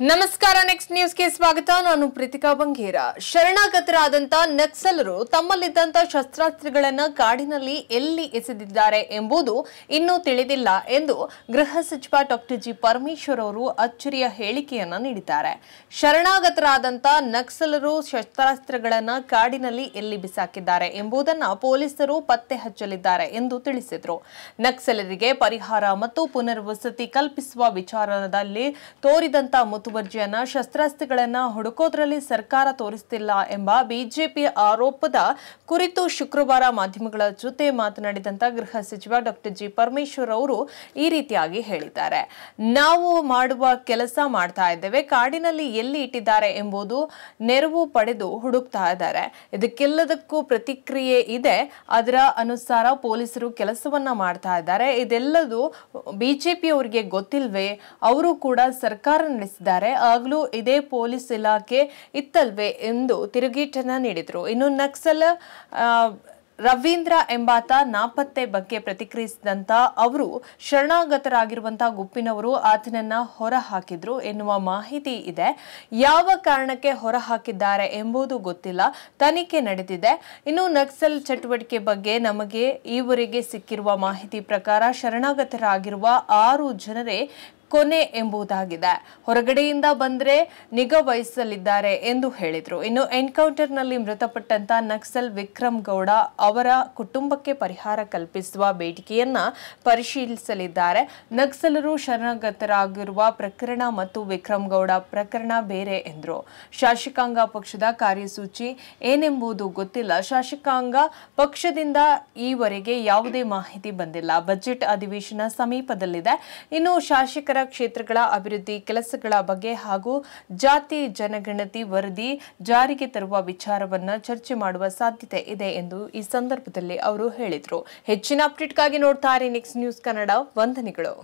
ನಮಸ್ಕಾರ ನೆಕ್ಸ್ಟ್ ನ್ಯೂಸ್ಗೆ ಸ್ವಾಗತ. ನಾನು ಪ್ರೀತಿಕಾ ಬಂಗೇರ. ಶರಣಾಗತರಾದಂತ ನಕ್ಸಲರು ತಮ್ಮಲ್ಲಿದ್ದಂತ ಶಸ್ತ್ರಾಸ್ತ್ರಗಳನ್ನ ಕಾಡಿನಲ್ಲಿ ಎಲ್ಲಿ ಎಸೆದಿದ್ದಾರೆ ಎಂಬುದು ಇನ್ನೂ ತಿಳಿದಿಲ್ಲ ಎಂದು ಗೃಹ ಸಚಿವ ಡಾಕ್ಟರ್ ಜಿ ಪರಮೇಶ್ವರ್ ಅವರು ಅಚ್ಚರಿಯ ಹೇಳಿಕೆಯನ್ನ ನೀಡಿದ್ದಾರೆ. ಶರಣಾಗತರಾದಂತ ನಕ್ಸಲರು ಶಸ್ತ್ರಾಸ್ತ್ರಗಳನ್ನ ಕಾಡಿನಲ್ಲಿ ಎಲ್ಲಿ ಬಿಸಾಕಿದ್ದಾರೆ ಎಂಬುದನ್ನು ಪೊಲೀಸರು ಪತ್ತೆ ಹಚ್ಚಲಿದ್ದಾರೆ ಎಂದು ತಿಳಿಸಿದರು. ನಕ್ಸಲರಿಗೆ ಪರಿಹಾರ ಮತ್ತು ಪುನರ್ವಸತಿ ಕಲ್ಪಿಸುವ ವಿಚಾರದಲ್ಲಿ ತೋರಿದಂತ ಮುತುವರ್ಜಿಯನ್ನ ಶಸ್ತ್ರಾಸ್ತ್ರಗಳನ್ನ ಹುಡುಕೋದ್ರಲ್ಲಿ ಸರ್ಕಾರ ತೋರಿಸುತ್ತಿಲ್ಲ ಎಂಬ ಬಿಜೆಪಿ ಆರೋಪದ ಕುರಿತು ಶುಕ್ರವಾರ ಮಾಧ್ಯಮಗಳ ಜೊತೆ ಮಾತನಾಡಿದಂತ ಗೃಹ ಸಚಿವ ಡಾಕ್ಟರ್ ಜಿ ಪರಮೇಶ್ವರ್ ಅವರು ಈ ರೀತಿಯಾಗಿ ಹೇಳಿದ್ದಾರೆ. ನಾವು ಮಾಡುವ ಕೆಲಸ ಮಾಡ್ತಾ ಇದ್ದೇವೆ, ಕಾಡಿನಲ್ಲಿ ಎಲ್ಲಿ ಇಟ್ಟಿದ್ದಾರೆ ಎಂಬುದು ನೆರವು ಪಡೆದು ಹುಡುಕ್ತಾ ಇದ್ದಾರೆ. ಇದಕ್ಕೆಲ್ಲದಕ್ಕೂ ಪ್ರತಿಕ್ರಿಯೆ ಇದೆ. ಅದರ ಅನುಸಾರ ಪೊಲೀಸರು ಕೆಲಸವನ್ನ ಮಾಡ್ತಾ ಇದ್ದಾರೆ. ಇದೆಲ್ಲದು ಬಿಜೆಪಿ ಅವರಿಗೆ ಗೊತ್ತಿಲ್ವೇ? ಅವರು ಕೂಡ ಸರ್ಕಾರ ನಡೆಸಿದ್ದಾರೆ, ಆಗಲೂ ಇದೇ ಪೊಲೀಸ್ ಇಲಾಖೆ ಇತ್ತಲ್ವೇ ಎಂದು ತಿರುಗೇಟನ್ನ ನೀಡಿದ್ರು. ಇನ್ನು ನಕ್ಸಲ್ ರವೀಂದ್ರ ಎಂಬಾತ ನಾಪತ್ತೆ ಬಗ್ಗೆ ಪ್ರತಿಕ್ರಿಯಿಸಿದಂತ ಅವರು ಶರಣಾಗತರಾಗಿರುವಂತಹ ಗುಂಪಿನವರು ಆತನನ್ನ ಹೊರ ಹಾಕಿದ್ರು ಎನ್ನುವ ಮಾಹಿತಿ ಇದೆ. ಯಾವ ಕಾರಣಕ್ಕೆ ಹೊರ ಹಾಕಿದ್ದಾರೆ ಎಂಬುದು ಗೊತ್ತಿಲ್ಲ, ತನಿಖೆ ನಡೆದಿದೆ. ಇನ್ನು ನಕ್ಸಲ್ ಚಟುವಟಿಕೆ ಬಗ್ಗೆ ನಮಗೆ ಈವರೆಗೆ ಸಿಕ್ಕಿರುವ ಮಾಹಿತಿ ಪ್ರಕಾರ ಶರಣಾಗತರಾಗಿರುವ 6 ಜನರೇ ಕೊನೆ ಎಂಬುದಾಗಿದೆ. ಹೊರಗಡೆಯಿಂದ ಬಂದ್ರೆ ನಿಗಾ ವಹಿಸಲಿದ್ದಾರೆ ಎಂದು ಹೇಳಿದ್ರು. ಇನ್ನು ಎನ್ಕೌಂಟರ್ನಲ್ಲಿ ಮೃತಪಟ್ಟಂತ ನಕ್ಸಲ್ ವಿಕ್ರಮ್ ಗೌಡ ಅವರ ಕುಟುಂಬಕ್ಕೆ ಪರಿಹಾರ ಕಲ್ಪಿಸುವ ಬೇಡಿಕೆಯನ್ನ ಪರಿಶೀಲಿಸಲಿದ್ದಾರೆ. ನಕ್ಸಲರು ಶರಣಾಗತರಾಗಿರುವ ಪ್ರಕರಣ ಮತ್ತು ವಿಕ್ರಮ್ ಗೌಡ ಪ್ರಕರಣ ಬೇರೆ ಎಂದರು. ಶಾಸಕಾಂಗ ಪಕ್ಷದ ಕಾರ್ಯಸೂಚಿ ಏನೆಂಬುದು ಗೊತ್ತಿಲ್ಲ. ಶಾಸಕಾಂಗ ಪಕ್ಷದಿಂದ ಈವರೆಗೆ ಯಾವುದೇ ಮಾಹಿತಿ ಬಂದಿಲ್ಲ. ಬಜೆಟ್ ಅಧಿವೇಶನ ಸಮೀಪದಲ್ಲಿದೆ. ಇನ್ನು ಶಾಸಕರ ಕ್ಷೇತ್ರಗಳ ಅಭಿವೃದ್ಧಿ ಕೆಲಸಗಳ ಬಗ್ಗೆ ಹಾಗೂ ಜಾತಿ ಜನಗಣತಿ ವರದಿ ಜಾರಿಗೆ ತರುವ ವಿಚಾರವನ್ನ ಚರ್ಚೆ ಮಾಡುವ ಸಾಧ್ಯತೆ ಇದೆ ಎಂದು ಈ ಸಂದರ್ಭದಲ್ಲಿ ಅವರು ಹೇಳಿದರು. ಹೆಚ್ಚಿನ ಅಪ್ಡೇಟ್ಗಾಗಿ ನೋಡ್ತಾ ಇರಿ ನೆಕ್ಸ್ಟ್ ನ್ಯೂಸ್ ಕನ್ನಡ. ವಂದನೆಗಳು.